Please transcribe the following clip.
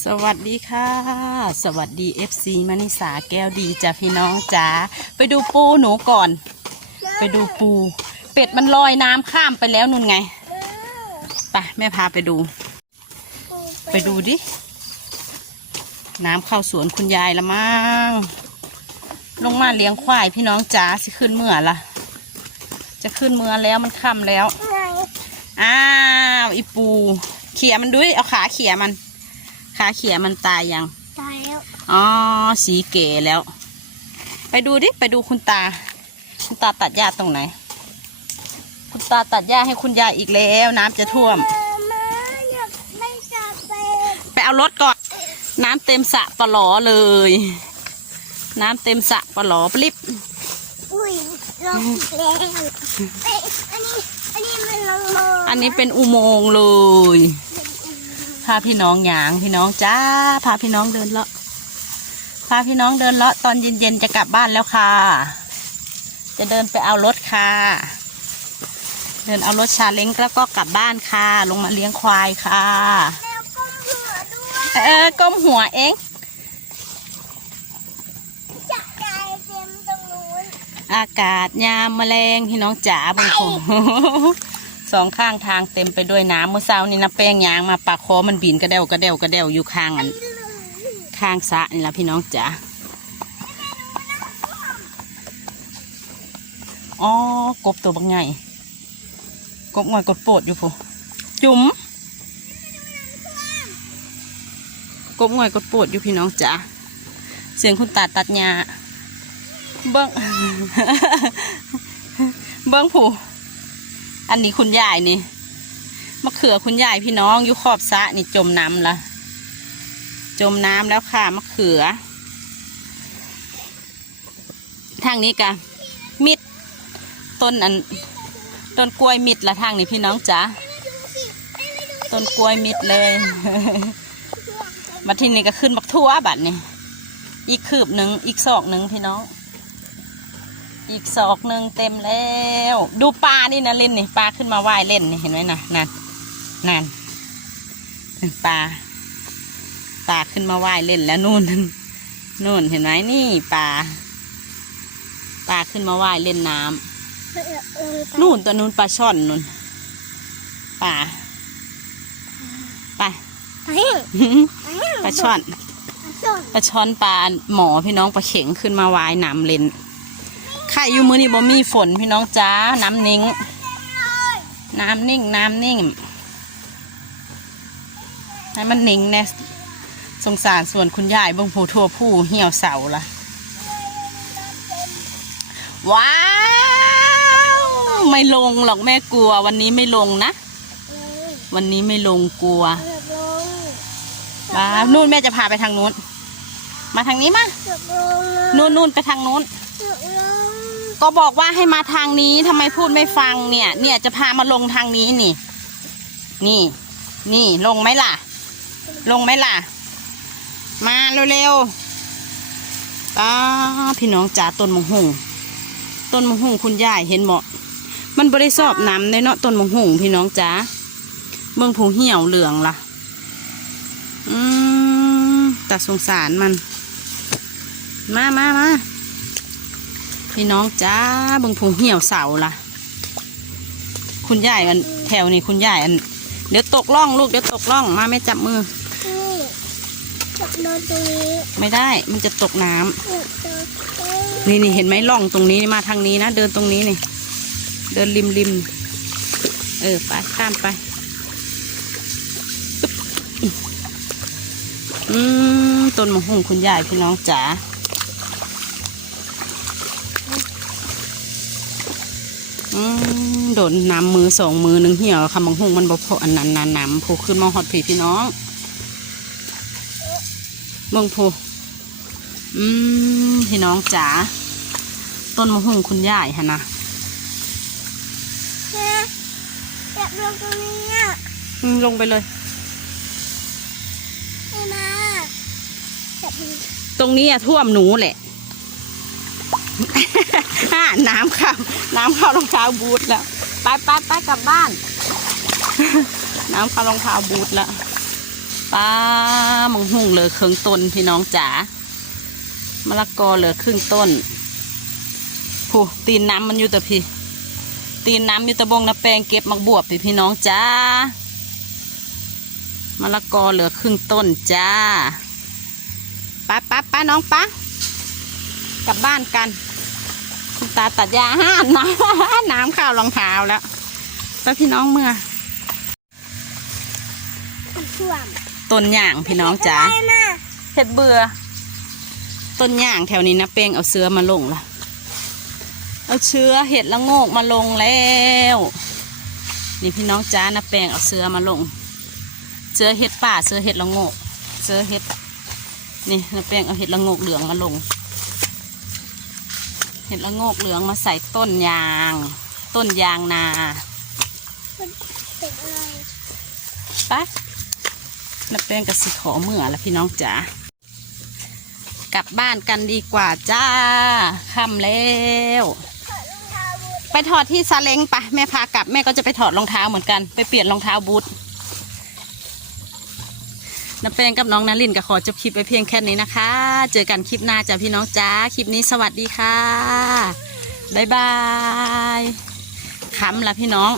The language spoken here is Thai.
สวัสดีค่ะ สวัสดี FC มณิสาแก้วดีจ้ะพี่น้องจ๋าไปดูปูหนูก่อน ไปดูปู เป็ดมันลอยน้ำข้ามไปแล้วนุ่นไงไปแม่พาไปดู ไปดูดิ น้ำเข้าสวนคุณยายละมั้งลงมาเลี้ยงควายพี่น้องจ๋าสิขึ้นเมื่อละจะขึ้นเมื่อแล้วมันค่ำแล้วอ้าวอีปู เขี่ยมันด้วยเอาขาเขี่ยมัน ขาเขี่ยมันตายยัง ตายแล้ว อ๋อ สีเก๋แล้ว ไปดูดิ ไปดูคุณตา คุณตาตัดหญ้าตรงไหน คุณตาตัดหญ้าให้คุณยายอีกแล้วน้ำจะท่วม มาอยากไม่จับเป็ดไปเอารถก่อน น้ำเต็มสระปะหลอเลย น้ำเต็มสระปะหลอปลิบอุ้ยลงอีกแล้วเอ้ยอันนี้ อันนี้มันลงมาอันนี้เป็นอุโมงค์เลย พาพี่น้องหยางพี่น้องจ้าพาพี่น้องเดินเลาะพาพี่น้องเดินเลาะตอนเย็นๆจะกลับบ้านแล้วค่ะ จะเดินไปเอารถค่ะ เดินเอารถชาเล้งแล้วก็กลับบ้านค่ะ ลงมาเลี้ยงควายค่ะแล้วก็หัวด้วยเออก้มหัวเองจะกลายเต็มตรงนู้นอากาศยามแมลงพี่น้องจ๋าบางคน สองข้างทางเต็มไปด้วยน้ำเมื่อเช้านี่นะแป้งยางมาปากคอมันบินกระเดวกระเดวกระเดวอยู่ข้างอันข้างสะนี่ละพี่น้องจ๋าอ๋อกบตัวบางใหญ่กบงอยกดโปดอยู่พูจุ๋มกบงอยกดโปดอยู่พี่น้องจ๋าเสียงคุณตาตัดหญ้าเบิ้งเบิ้งผู้ อันนี้คุณยายนี่มะเขือคุณยายพี่น้องอยู่ขอบสะนี่จมน้ำละจมน้ำแล้วค่ะมะเขือ ทางนี้กะมิดต้นอันต้นกล้วยมิดละทางนี้พี่น้องจ๋าต้นกล้วยมิดเลยมาที่นี่ก็ขึ้นบักทั่วบัดนี่อีกคืบหนึ่งอีกศอกหนึ่งพี่น้อง อีกศอกหนึ่งเต็มแล้ว ดูปลานี่นะเล่นนี่ปลาขึ้นมาว่ายเล่นนี่เห็นไหมนะนั่นนั่นปลาปลาขึ้นมาว่ายเล่นแล้วนู่นนู่นเห็นไหมนี่ปลาปลาขึ้นมาว่ายเล่นน้ำเออเออนู่นตัวนู้นปลาช่อนนู่นปลาปลาไปไปปลาช่อนส่วนปลาช่อนปลาหมอพี่น้องปลาเข็งขึ้นมาว่ายน้ำเล่น ไข่อยู่มือนี่บ่มีฝนพี่น้องจ้า น้ำนิ่ง น้ำนิ่ง น้ำนิ่ง ให้มันนิ่งแน่สงสารส่วนคุณยายเบงผู้ทั่วผู้เหี่ยวเสาละว้าว ไม่ลงหรอกแม่กลัว วันนี้ไม่ลงนะเลยวันนี้ไม่ลงกลัวเกือบลงว้าวนู่นแม่จะพาไปทางนู้น มาทางนี้มาเกือบลงนู่นนู่นไปทางนู้นเก็บอกว่าให้มาทางนี้ทำไมพูดไม่ฟังเนี่ย เนี่ยจะพามาลงทางนี้นี่ นี่ นี่ลงไหมล่ะ ลงไหมล่ะ มาเร็วๆป้าพี่น้องจ๋าต้นมะฮุงต้นมะฮุงคุณยายเห็นเหมาะ มันบริสอบน้ำในเนาะต้นมะฮุงพี่น้องจ๋าเมืองผูเหี่ยวเหลืองล่ะ อืมแต่สงสารมัน มามามา พี่น้องจ้าเบึงผูเหี่ยวเสาล่ะ คุณยายอันแถวนี้คุณยายอัน เดี๋ยวตกล่องลูกเดี๋ยวตกล่องมาไม่จับมือนี่จับโดนตรงนี้ไม่ได้มันจะตกน้ำจับโดนเอ้ยนี่นี่เห็นไหมล่องตรงนี้มาทางนี้นะเดินตรงนี้นี่ เดินริมริมเออไปข้ามไปปึ๊บอืมต้นมะฮุงคุณยายพี่น้องจ๋า โดนน้ำมือสองมือหนึ่งเหี่ยวค่ะมะฮุงมันบ่พออันนั้นน้ำน้ำผูขึ้นมาหอดผีพี่น้องเบิ่งผูอืมพี่น้องจ๋าต้นมะฮุงคุณยายฮะนะแม่จับโดนตรงนี้อะอืมลงไปเลยไม่มาจับมันตรงนี้อะท่วมหนูแหละฮ่า น้ำเข้าน้ำเข้ารองเท้าบูทแล้ว ไปไปไปกลับบ้าน น้ำเข้ารองเท้าบูทแล้วป้ามังหุ่งเหลือครึ่งต้นพี่น้องจ๋ามะละกอเหลือครึ่งต้นผู้ตีนน้ำมันอยู่แต่พี่ ตีนน้ำอยู่แตะบงนะแปลงเก็บมักบวบพี่พี่น้องจ้ามะละกอเหลือครึ่งต้นจ้าป้าป้าป้าน้องป้ากลับบ้านกัน คุณตาตัดยาห้ามน้ำน้ำข้าวรองเท้าแล้วไปพี่น้องเมื่อท่วมต้นย่างพี่น้องจ๋าเห็ดเบื่อ ต้นย่างแถวนี้นะเป้งเอาเสื้อมาลงละเอาเชื้อเห็ดละโงกมาลงแล้ว นี่พี่น้องจ้านะแปลงเอาเสื้อมาลงเสื้อเห็ดป่าเสื้อเห็ดละโงกเสื้อเห็ด นี่นะแปลงเอาเห็ดละโงกเหลืองมาลง เห็ดละโงกเหลืองมาใส่ต้นยาง ต้นยางนาติดอะน้าแป้งกับสีขอเมื่อแล้วพี่น้องจ๋ากลับบ้านกันดีกว่าจ้าค่ำแล้ว ไปถอดที่ซาเล้งปะแม่พากลับแม่ก็จะไปถอดรองเท้าเหมือนกัน ไปเปลี่ยนรองเท้าบูท น้าแป้งกับน้องนารินก็ขอจบคลิปไปเพียงแค่นี้นะคะ เจอกันคลิปหน้าจ้าพี่น้องจ้า คลิปนี้สวัสดีค่ะ บ๊ายบายคำละพี่น้อง